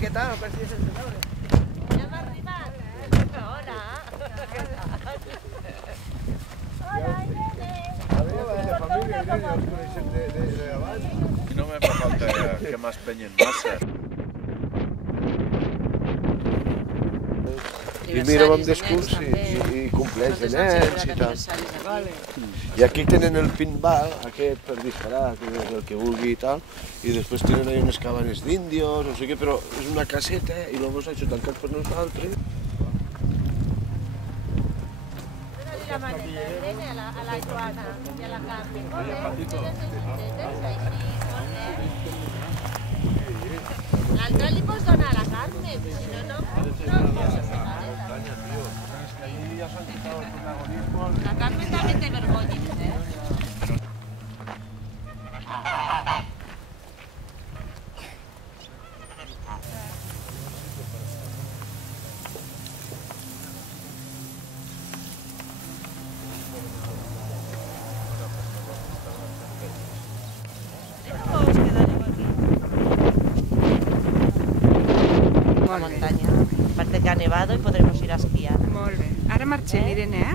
¿Qué tal? Ja hem arribat. Hola. Hola, Irene. La família, ja els coneixem d'abans. No me fa falta que m'espenyen massa. I mira amb discurs i compleix de nens i tal. I aquí tenen el pinball, aquest per disparar, que és el que vulgui i tal, i després tenen ahí unes cabanes d'índios, no sé què, però és una caseta i llavors això tancat per nosaltres. Dóna-li la maneta, Irene, a la Joana i a la Carmen. L'altre li pots donar a la Carmen, si no, no. La Carmen també té vergonyes, Una muntanya. Aparte que ha nevado y podremos ir a esquiar. Molt bé. Ara marxem, Irene, eh?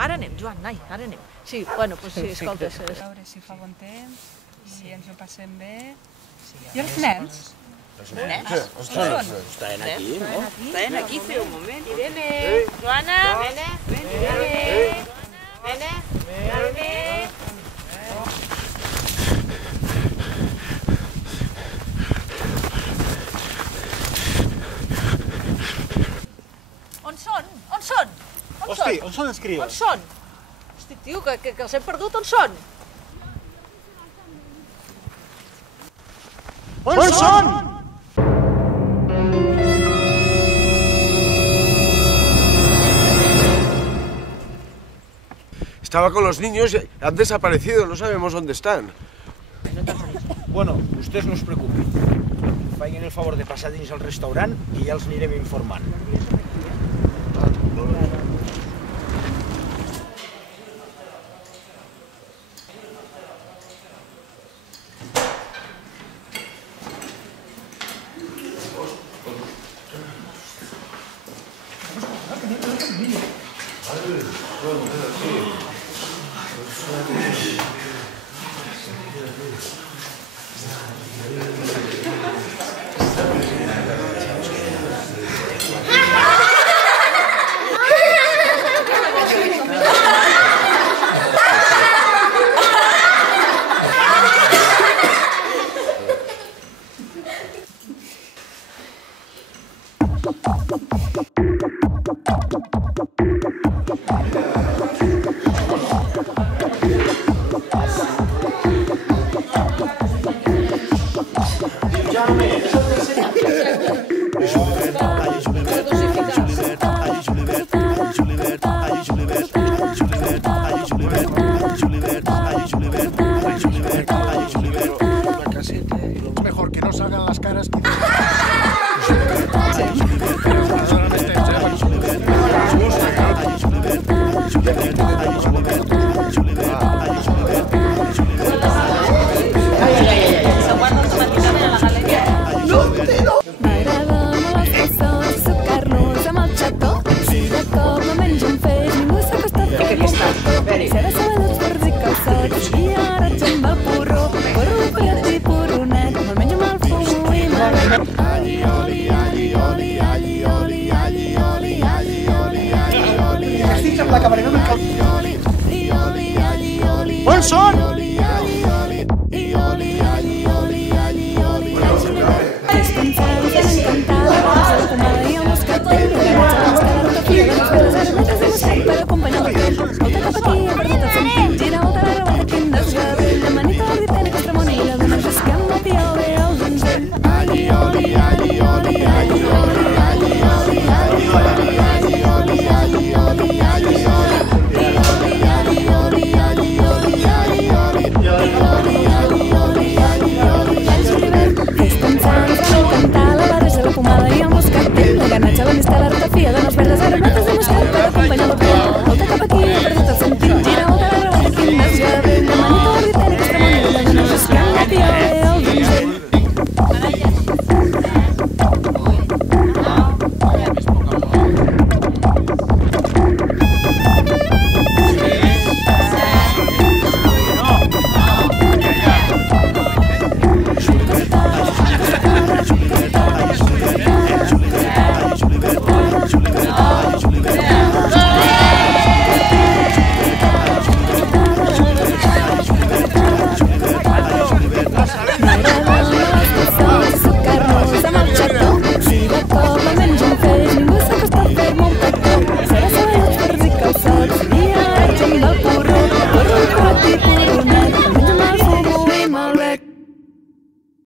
Ara anem, Joan, nai, ara anem. Sí, bueno, doncs sí, escolta. A veure si fa bon temps, si ens ho passem bé. I els nens? Els nens? Estaven aquí, no? Estaven aquí, fer un moment. Irene, Joana, Irene, Carme. On són? On són? Hosti, on són els crios? On són? Hosti, tio, que els hem perdut, on són? On són? Estaba con los niños y han desaparecido, no sabemos dónde están. Bueno, vostès no es preocupen. Facin el favor de passar dins el restaurant i ja els anirem informant. Mejor que no salgan las caras que... Estic amb la camarera del camp. On són? Cantar la barreja, la pomada i el moscat, la ganatxa, la mista,